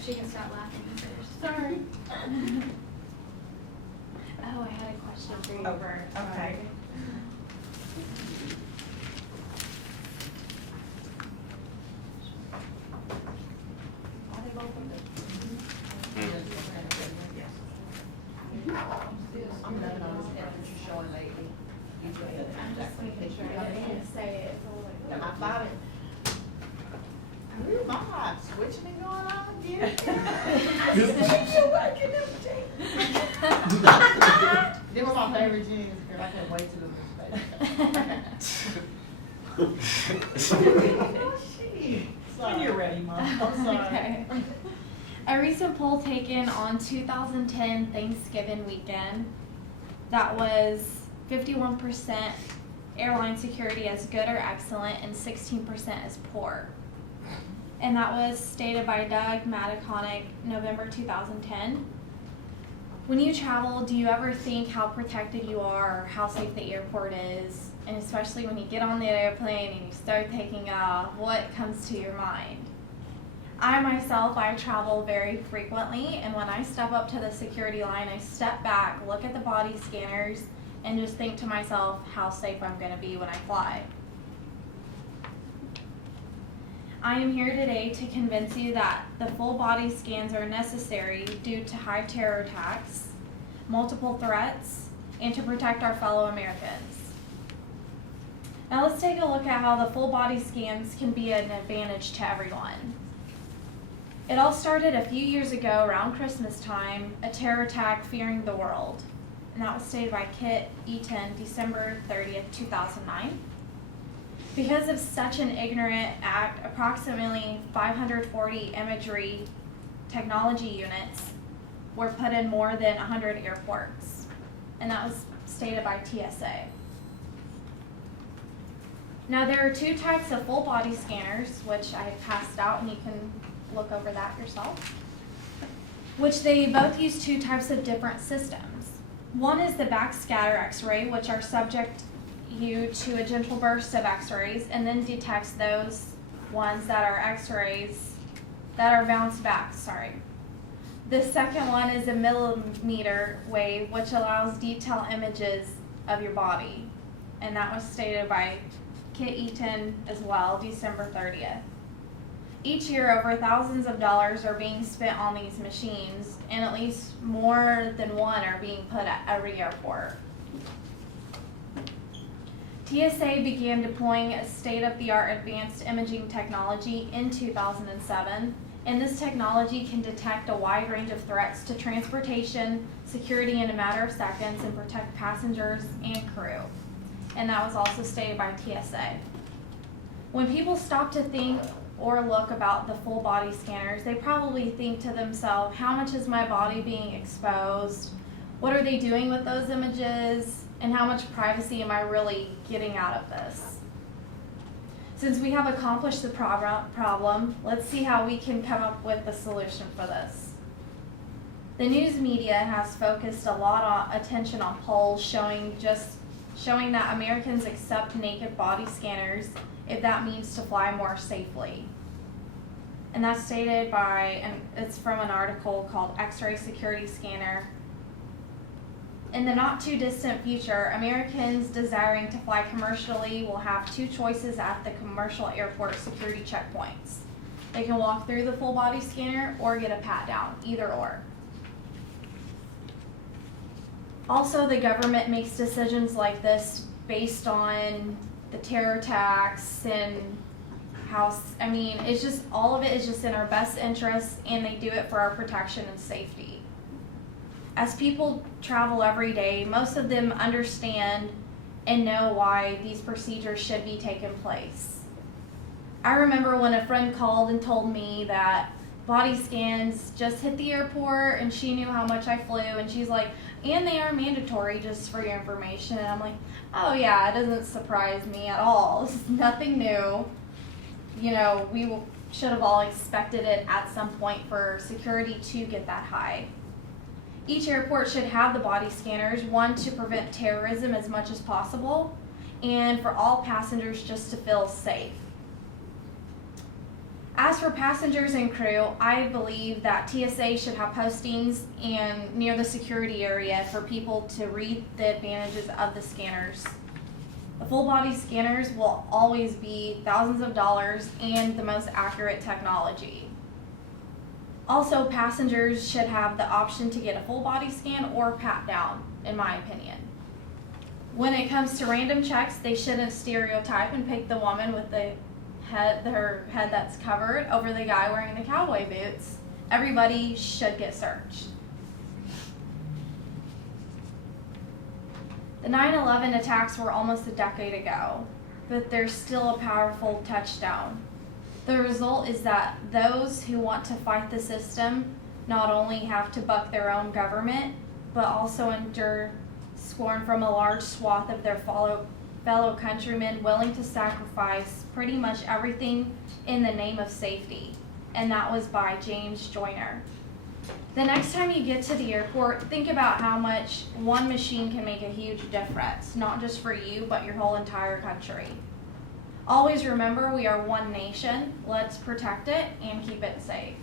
if she can stop laughing first. Sorry. Oh, I had a question for you. Over, okay. Are they both open? I'm loving all this evidence you're showing lately. You do it. I'm just making sure I didn't say it. So Am I following? Ooh, my switching and going on here. I see you working them jeans. They were my favorite jeans, girl. I can't wait to look When you're ready, Mom. I'm sorry. Okay. A recent poll taken on 2010 Thanksgiving weekend that was 51% airline security as good or excellent and 16% as poor. And that was stated by Doug Mattaconic, November 2010. When you travel, do you ever think how protected you are or how safe the airport is? And especially when you get on the airplane and you start taking off, what comes to your mind? I travel very frequently, and when I step up to the security line, I step back, look at the body scanners, and just think to myself how safe I'm going to be when I fly. I am here today to convince you that the full body scans are necessary due to high terror attacks, multiple threats, and to protect our fellow Americans. Now let's take a look at how the full body scans can be an advantage to everyone. It all started a few years ago around Christmas time, a terror attack fearing the world. And that was stated by Kit Eaton, December 30th, 2009. Because of such an ignorant act, approximately 540 imagery technology units were put in more than 100 airports. And that was stated by TSA. Now there are two types of full body scanners, which I passed out, and you can look over that yourself, which they both use two types of different systems. One is the backscatter X-ray, which are subject you to a gentle burst of X-rays and then detects those ones that are X-rays that are bounced back, The second one is a millimeter wave, which allows detailed images of your body. And that was stated by Kit Eaton as well, December 30th. Each year, over thousands of dollars are being spent on these machines, and at least more than one are being put at every airport. TSA began deploying a state-of-the-art advanced imaging technology in 2007, and this technology can detect a wide range of threats to transportation, security in a matter of seconds, and protect passengers and crew. And that was also stated by TSA. When people stop to think or look about the full body scanners, they probably think to themselves, how much is my body being exposed? What are they doing with those images? And how much privacy am I really getting out of this? Since we have accomplished the problem, let's see how we can come up with a solution for this. The news media has focused a lot of attention on polls showing that Americans accept naked body scanners if that means to fly more safely. And that's stated by, and it's from an article called X-Ray Security Scanner. In the not too distant future, Americans desiring to fly commercially will have two choices at the commercial airport security checkpoints. They can walk through the full body scanner or get a pat down, either or. Also, the government makes decisions like this based on the terror attacks and it's just, all of it is just in our best interest, and they do it for our protection and safety. As people travel every day, most of them understand and know why these procedures should be taking place. I remember when a friend called and told me that body scans just hit the airport and she knew how much I flew, and she's like, and they are mandatory, just for your information. And I'm like, oh yeah, it doesn't surprise me at all. This is nothing new. You know, should have all expected it at some point for security to get that high. Each airport should have the body scanners, one, to prevent terrorism as much as possible, and for all passengers just to feel safe. As for passengers and crew, I believe that TSA should have postings and near the security area for people to read the advantages of the scanners. The full body scanners will always be thousands of dollars and the most accurate technology. Also, passengers should have the option to get a full body scan or pat down, in my opinion. When it comes to random checks, they shouldn't stereotype and pick the woman with her head that's covered over the guy wearing the cowboy boots. Everybody should get searched. The 9/11 attacks were almost a decade ago, but they're still a powerful touchstone. The result is that those who want to fight the system not only have to buck their own government, but also endure scorn from a large swath of their fellow countrymen willing to sacrifice pretty much everything in the name of safety. And that was by James Joyner. The next time you get to the airport, think about how much one machine can make a huge difference, not just for you, but your whole entire country. Always remember, we are one nation. Let's protect it and keep it safe.